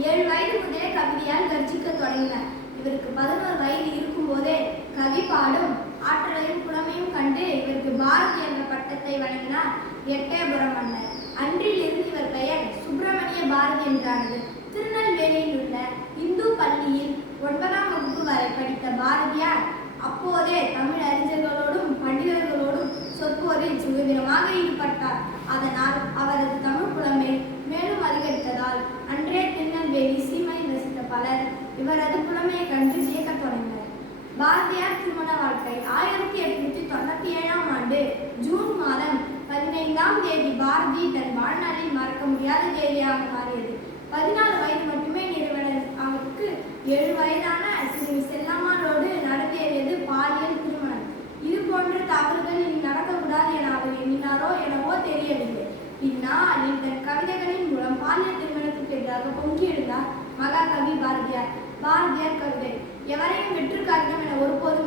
ஏழு வயது முதலே கவிதையால் கர்ஜிக்க தொடங்கினார். இவருக்கு பதினோரு வயது இருக்கும்போதே கவி பாடும் ஆற்றலையும் புலமையும் கண்டு இவருக்கு பாரதி என்ற பட்டத்தை வழங்கினார். எட்டயபுரம் மன்னர். அன்றிலிருந்து இவர் பெயர் சுப்பிரமணிய பாரதி என்றானது. இவரது புலமையை கண்டு வியக்கத் தொடங்கினர். பாரதியார் திருமண வாழ்க்கை ஆயிரத்தி எட்நூத்தி தொண்ணூத்தி ஏழாம் ஆண்டு ஜூன் மாதம் பதினைந்தாம் தேதி பாரதி தன் வாழ்நாளில் மறக்க முடியாத தேதியாக மாறியது. பதினாலு வயது மட்டுமே நிறுவனர். அவருக்கு ஏழு வயதான ஸ்ரீ செல்லம்மாளோடு நடந்தேறியது பாலியல் திருமணம். இது போன்ற தவறுகள் இனி நடக்கக்கூடாது என அவர் எண்ணினாரோ எனவோ தெரியவில்லை. இந்நாளில் தன் கவிதைகளின் மூலம் பாலியல் திருமணத்துக்கு எதிராக பொங்கி எழுந்தார் மகாகவி பாரதியார். பாரதியார் கருதை. எவரையும் வெற்று காரணம் என ஒருபோதும்